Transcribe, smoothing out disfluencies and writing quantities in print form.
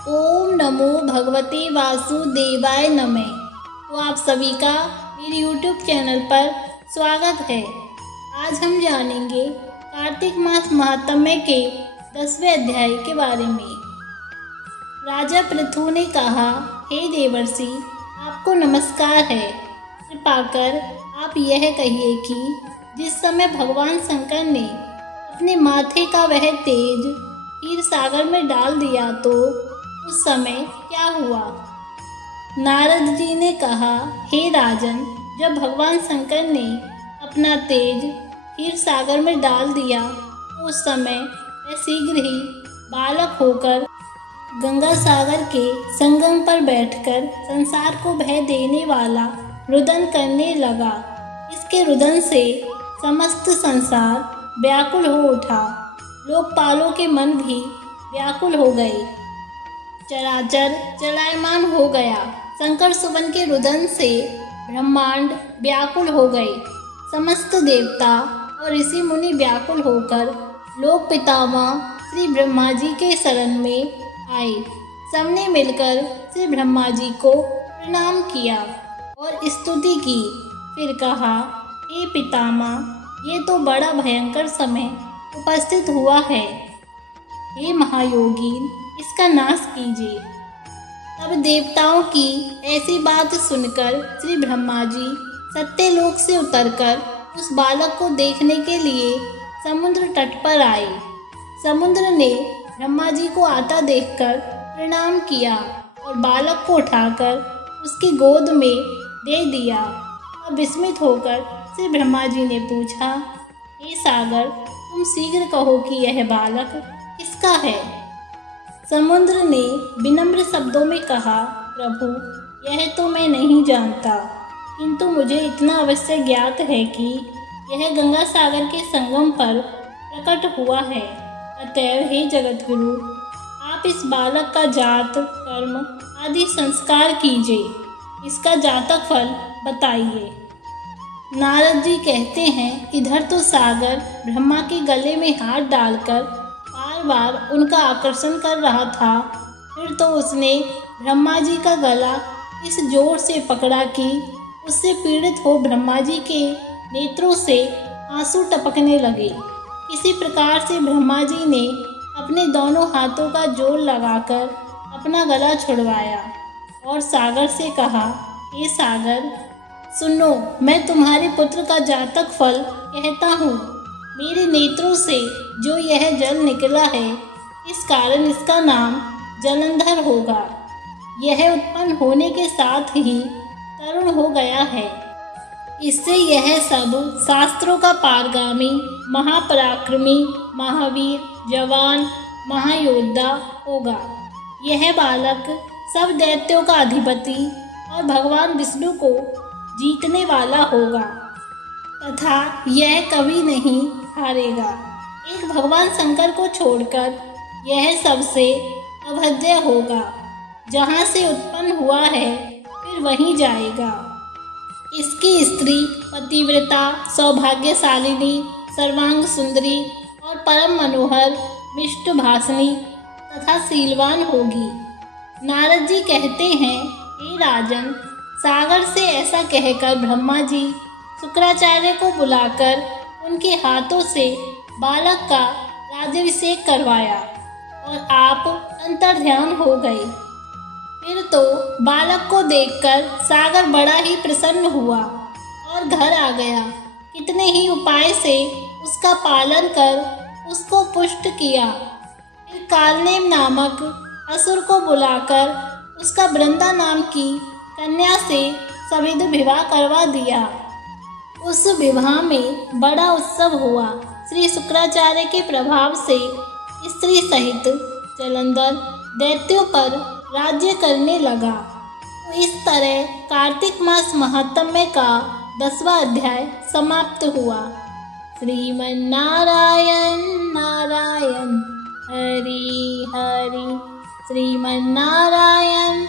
ओम नमो भगवते वासुदेवाय नमः। तो आप सभी का मेरे यूट्यूब चैनल पर स्वागत है। आज हम जानेंगे कार्तिक मास महात्म्य के 10वें अध्याय के बारे में। राजा पृथु ने कहा, हे देवर्षि, आपको नमस्कार है। कृपा कर आप यह कहिए कि जिस समय भगवान शंकर ने अपने माथे का वह तेज क्षीर सागर में डाल दिया तो उस समय क्या हुआ। नारद जी ने कहा, हे राजन, जब भगवान शंकर ने अपना तेज क्षीर सागर में डाल दिया तो उस समय वह शीघ्र ही बालक होकर गंगा सागर के संगम पर बैठकर संसार को भय देने वाला रुदन करने लगा। इसके रुदन से समस्त संसार व्याकुल हो उठा। लोकपालों के मन भी व्याकुल हो गए। चराचर चलायमान हो गया। शंकर सुवन के रुदन से ब्रह्मांड व्याकुल हो गए। समस्त देवता और ऋषि मुनि व्याकुल होकर लोक पितामह श्री ब्रह्मा जी के शरण में आए। सबने मिलकर श्री ब्रह्मा जी को प्रणाम किया और स्तुति की। फिर कहा, हे पितामह, ये तो बड़ा भयंकर समय उपस्थित हुआ है। हे महायोगीन, इसका नाश कीजिए। तब देवताओं की ऐसी बात सुनकर श्री ब्रह्मा जी सत्यलोक से उतरकर उस बालक को देखने के लिए समुद्र तट पर आए। समुद्र ने ब्रह्मा जी को आता देखकर प्रणाम किया और बालक को उठाकर उसकी गोद में दे दिया। अब विस्मित होकर श्री ब्रह्मा जी ने पूछा, हे सागर, तुम शीघ्र कहो कि यह बालक किसका है। समुद्र ने विनम्र शब्दों में कहा, प्रभु, यह तो मैं नहीं जानता, किंतु मुझे इतना अवश्य ज्ञात है कि यह गंगा सागर के संगम पर प्रकट हुआ है। अतएव हे जगतगुरु, आप इस बालक का जात, कर्म आदि संस्कार कीजिए। इसका जातक फल बताइए। नारद जी कहते हैं, इधर तो सागर ब्रह्मा के गले में हाथ डालकर बार बार उनका आकर्षण कर रहा था। फिर तो उसने ब्रह्मा जी का गला इस जोर से पकड़ा कि उससे पीड़ित हो ब्रह्मा जी के नेत्रों से आंसू टपकने लगे। किसी प्रकार से ब्रह्मा जी ने अपने दोनों हाथों का जोर लगाकर अपना गला छुड़वाया और सागर से कहा, हे सागर, सुनो, मैं तुम्हारे पुत्र का जातक फल कहता हूँ। मेरे नेत्रों से जो यह जल निकला है, इस कारण इसका नाम जलंधर होगा। यह उत्पन्न होने के साथ ही तरुण हो गया है। इससे यह सब शास्त्रों का पारगामी, महापराक्रमी, महावीर, जवान, महायोद्धा होगा। यह बालक सब दैत्यों का अधिपति और भगवान विष्णु को जीतने वाला होगा तथा यह कभी नहीं हारेगा। एक भगवान शंकर को छोड़कर यह सबसे अभेद्य होगा। जहाँ से उत्पन्न हुआ है फिर वहीं जाएगा। इसकी स्त्री पतिव्रता, सौभाग्यशालिनी, सर्वांग सुंदरी और परम मनोहर, मिष्टभाषिणी तथा शीलवान होगी। नारद जी कहते हैं, हे राजन, सागर से ऐसा कहकर ब्रह्मा जी शुक्राचार्य को बुलाकर उनके हाथों से बालक का राज्याभिषेक करवाया और आप अंतर्ध्यान हो गए। फिर तो बालक को देखकर सागर बड़ा ही प्रसन्न हुआ और घर आ गया। कितने ही उपाय से उसका पालन कर उसको पुष्ट किया। फिर कालनेम नामक असुर को बुलाकर उसका वृंदा नाम की कन्या से सविध विवाह करवा दिया। उस विवाह में बड़ा उत्सव हुआ। श्री शुक्राचार्य के प्रभाव से स्त्री सहित जलंधर दैत्यों पर राज्य करने लगा। तो इस तरह कार्तिक मास महात्म्य का 10वां अध्याय समाप्त हुआ। श्रीमन्नारायण नारायण हरि हरि, श्रीमन्नारायण